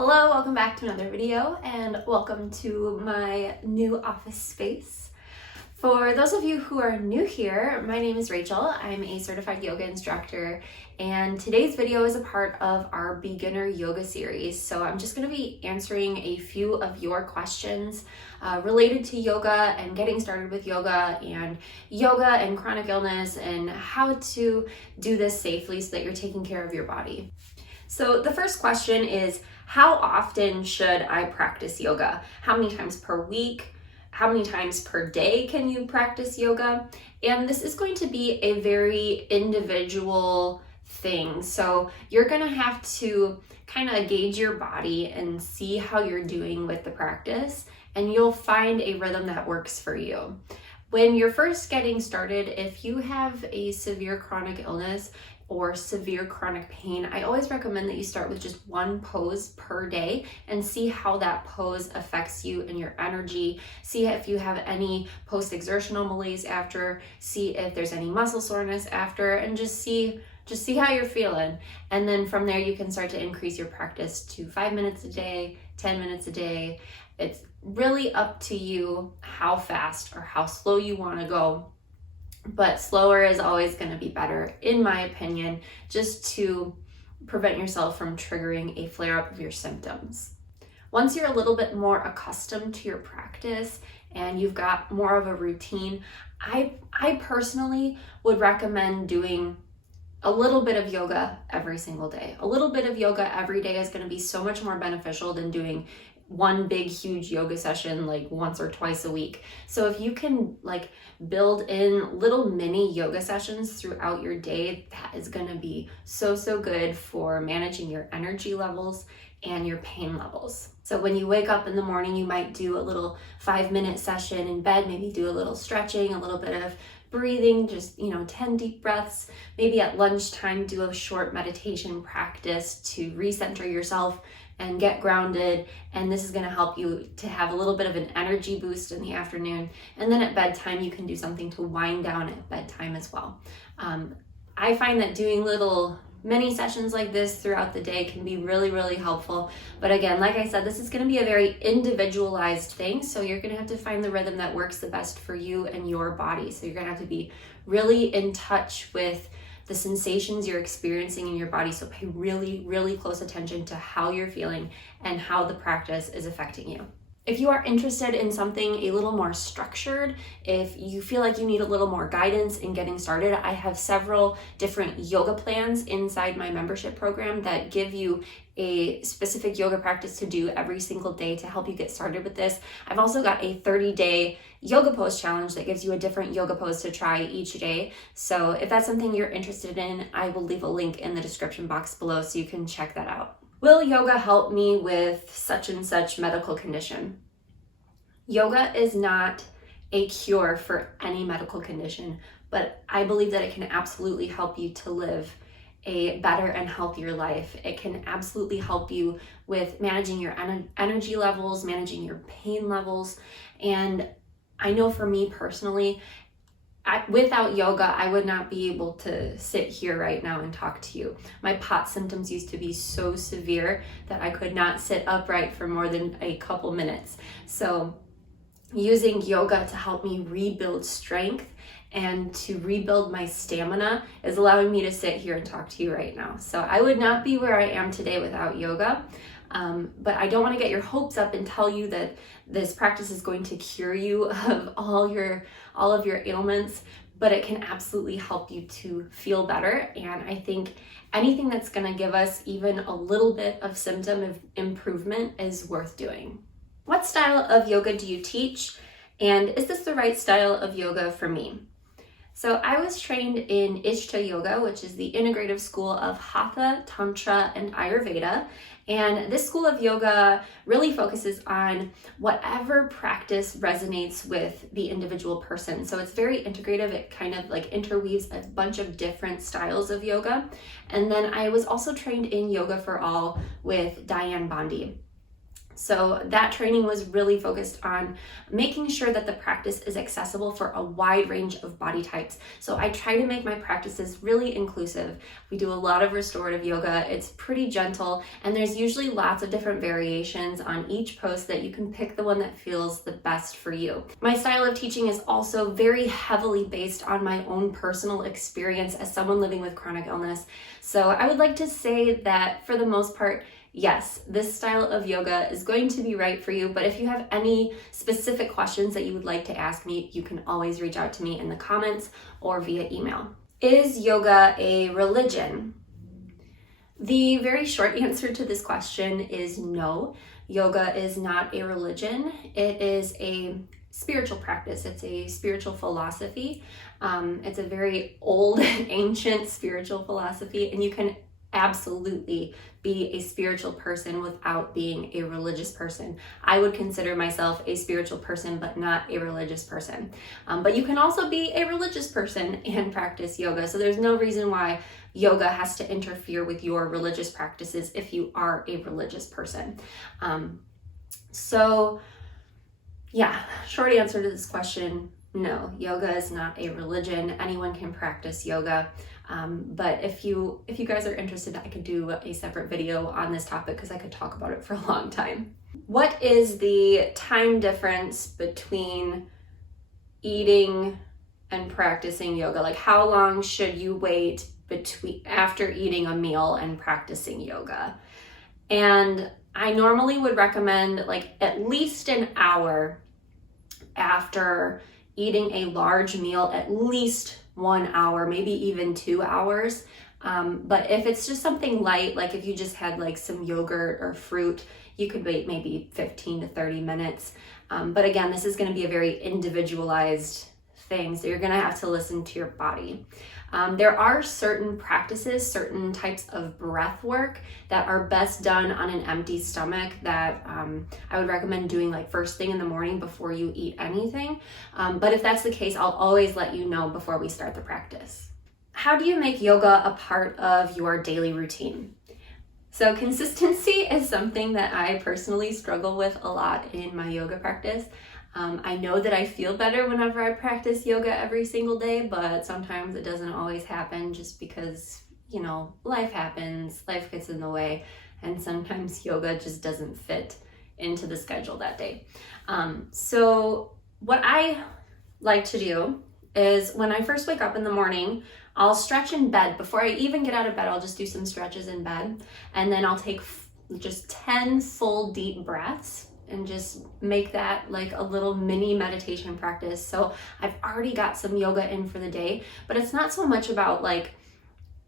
Hello, welcome back to another video and welcome to my new office space. For those of you who are new here, my name is Rachel. I'm a certified yoga instructor and today's video is a part of our beginner yoga series. So I'm just going to be answering a few of your questions related to yoga and getting started with yoga and chronic illness and how to do this safely so that you're taking care of your body. So the first question is, how often should I practice yoga? How many times per week? How many times per day can you practice yoga? And this is going to be a very individual thing. So you're going to have to kind of gauge your body and see how you're doing with the practice, and you'll find a rhythm that works for you. When you're first getting started, if you have a severe chronic illness or severe chronic pain, I always recommend that you start with just one pose per day and see how that pose affects you and your energy. See if you have any post-exertional malaise after, see if there's any muscle soreness after, and just see how you're feeling. And then from there, you can start to increase your practice to 5 minutes a day, 10 minutes a day. It's really up to you how fast or how slow you want to go. But slower is always going to be better, in my opinion, just to prevent yourself from triggering a flare-up of your symptoms. Once you're a little bit more accustomed to your practice and you've got more of a routine, I personally would recommend doing a little bit of yoga every single day. A little bit of yoga every day is going to be so much more beneficial than doing one big huge yoga session like once or twice a week. So if you can build in little mini yoga sessions throughout your day, that is going to be so good for managing your energy levels and your pain levels. So when you wake up in the morning, you might do a little 5-minute session in bed, maybe do a little stretching, a little bit of breathing, just 10 deep breaths. Maybe at lunchtime, do a short meditation practice to recenter yourself and get grounded, and this is going to help you to have a little bit of an energy boost in the afternoon. And then at bedtime, you can do something to wind down at bedtime as well. I find that doing little mini sessions like this throughout the day can be really helpful. But again, like I said, this is going to be a very individualized thing, so you're going to have to find the rhythm that works the best for you and your body. So you're going to have to be really in touch with the sensations you're experiencing in your body. So pay really close attention to how you're feeling and how the practice is affecting you. If you are interested in something a little more structured, if you feel like you need a little more guidance in getting started, I have several different yoga plans inside my membership program that give you a specific yoga practice to do every single day to help you get started with this. I've also got a 30-day yoga pose challenge that gives you a different yoga pose to try each day. So if that's something you're interested in, I will leave a link in the description box below so you can check that out. Will yoga help me with such and such medical condition? Yoga is not a cure for any medical condition, but I believe that it can absolutely help you to live a better and healthier life. It can absolutely help you with managing your energy levels, managing your pain levels. And I know for me personally, without yoga, I would not be able to sit here right now and talk to you. My POTS symptoms used to be so severe that I could not sit upright for more than a couple minutes. So using yoga to help me rebuild strength and to rebuild my stamina is allowing me to sit here and talk to you right now. So I would not be where I am today without yoga. But I don't want to get your hopes up and tell you that this practice is going to cure you of all of your ailments, but it can absolutely help you to feel better. And I think anything that's going to give us even a little bit of symptom improvement is worth doing. What style of yoga do you teach? And is this the right style of yoga for me? So I was trained in Ishta Yoga, which is the integrative school of Hatha, Tantra, and Ayurveda. And this school of yoga really focuses on whatever practice resonates with the individual person. So it's very integrative. It kind of interweaves a bunch of different styles of yoga. And then I was also trained in Yoga for All with Diane Bondi. So that training was really focused on making sure that the practice is accessible for a wide range of body types. So I try to make my practices really inclusive. We do a lot of restorative yoga. It's pretty gentle, and there's usually lots of different variations on each pose that you can pick the one that feels the best for you. My style of teaching is also very heavily based on my own personal experience as someone living with chronic illness. So I would like to say that for the most part, yes, this style of yoga is going to be right for you, but if you have any specific questions that you would like to ask me, you can always reach out to me in the comments or via email. Is yoga a religion? The very short answer to this question is no. Yoga is not a religion. It is a spiritual practice. It's a spiritual philosophy. It's a very old, ancient spiritual philosophy, and you can absolutely be a spiritual person without being a religious person. I would consider myself a spiritual person, but not a religious person. But you can also be a religious person and practice yoga. So there's no reason why yoga has to interfere with your religious practices if you are a religious person. So yeah, short answer to this question, no, yoga is not a religion. Anyone can practice yoga. But if you guys are interested, I could do a separate video on this topic because I could talk about it for a long time. What is the time difference between eating and practicing yoga? Like, how long should you wait after eating a meal and practicing yoga? And I normally would recommend like at least an hour after eating a large meal, at least 1 hour, maybe even 2 hours. But if it's just something light, like if you just had like some yogurt or fruit, you could wait maybe 15 to 30 minutes. But again, this is going to be a very individualized thing, so you're going to have to listen to your body. There are certain practices, certain types of breath work that are best done on an empty stomach that I would recommend doing like first thing in the morning before you eat anything. But if that's the case, I'll always let you know before we start the practice. How do you make yoga a part of your daily routine? So consistency is something that I personally struggle with a lot in my yoga practice. I know that I feel better whenever I practice yoga every single day, but sometimes it doesn't always happen just because, you know, life happens, life gets in the way, and sometimes yoga just doesn't fit into the schedule that day. So what I like to do is when I first wake up in the morning, I'll stretch in bed. Before I even get out of bed, I'll just do some stretches in bed, and then I'll take just 10 full deep breaths and just make that like a little mini meditation practice. So I've already got some yoga in for the day, but it's not so much about like,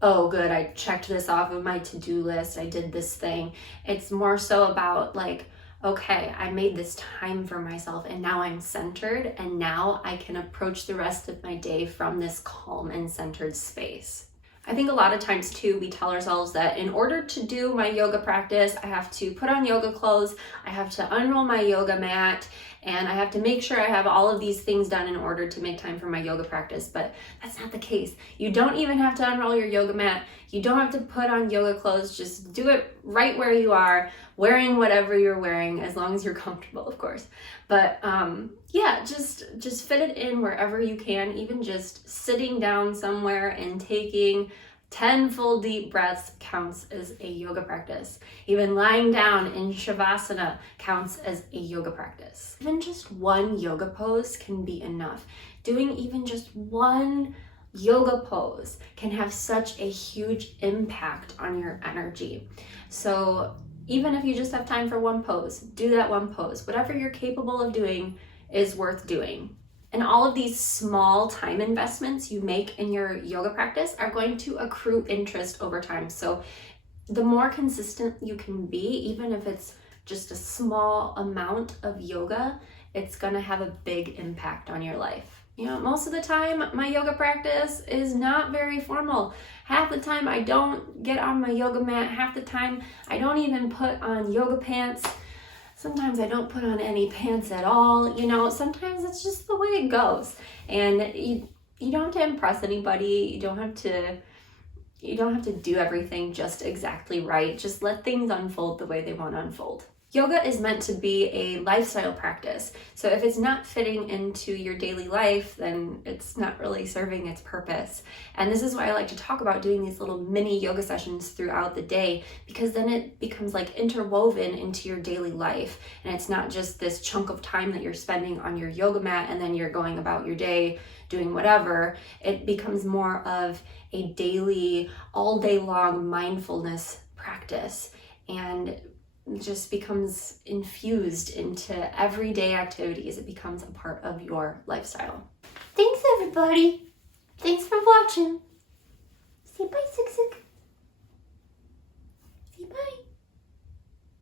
oh good, I checked this off of my to-do list, I did this thing. It's more so about like, okay, I made this time for myself and now I'm centered, and now I can approach the rest of my day from this calm and centered space. I think a lot of times too, we tell ourselves that in order to do my yoga practice, I have to put on yoga clothes, I have to unroll my yoga mat, and I have to make sure I have all of these things done in order to make time for my yoga practice. But that's not the case. You don't even have to unroll your yoga mat. You don't have to put on yoga clothes. Just do it right where you are, wearing whatever you're wearing, as long as you're comfortable, of course. But yeah, just fit it in wherever you can. Even just sitting down somewhere and taking 10 full deep breaths counts as a yoga practice. Even lying down in Shavasana counts as a yoga practice. Even just one yoga pose can be enough. Doing even just one yoga pose can have such a huge impact on your energy. So even if you just have time for one pose, do that one pose. Whatever you're capable of doing is worth doing. And all of these small time investments you make in your yoga practice are going to accrue interest over time. So the more consistent you can be, even if it's just a small amount of yoga, it's gonna have a big impact on your life. You know, most of the time my yoga practice is not very formal. Half the time I don't get on my yoga mat. Half the time I don't even put on yoga pants. Sometimes I don't put on any pants at all. You know, sometimes it's just the way it goes. And you don't have to impress anybody. You don't have to do everything just exactly right. Just let things unfold the way they want to unfold. Yoga is meant to be a lifestyle practice. So if it's not fitting into your daily life, then it's not really serving its purpose. And this is why I like to talk about doing these little mini yoga sessions throughout the day, because then it becomes like interwoven into your daily life. And it's not just this chunk of time that you're spending on your yoga mat and then you're going about your day doing whatever. It becomes more of a daily, all day long mindfulness practice, and just becomes infused into everyday activities. It becomes a part of your lifestyle. Thanks everybody. Thanks for watching. Say bye, Suk Suk.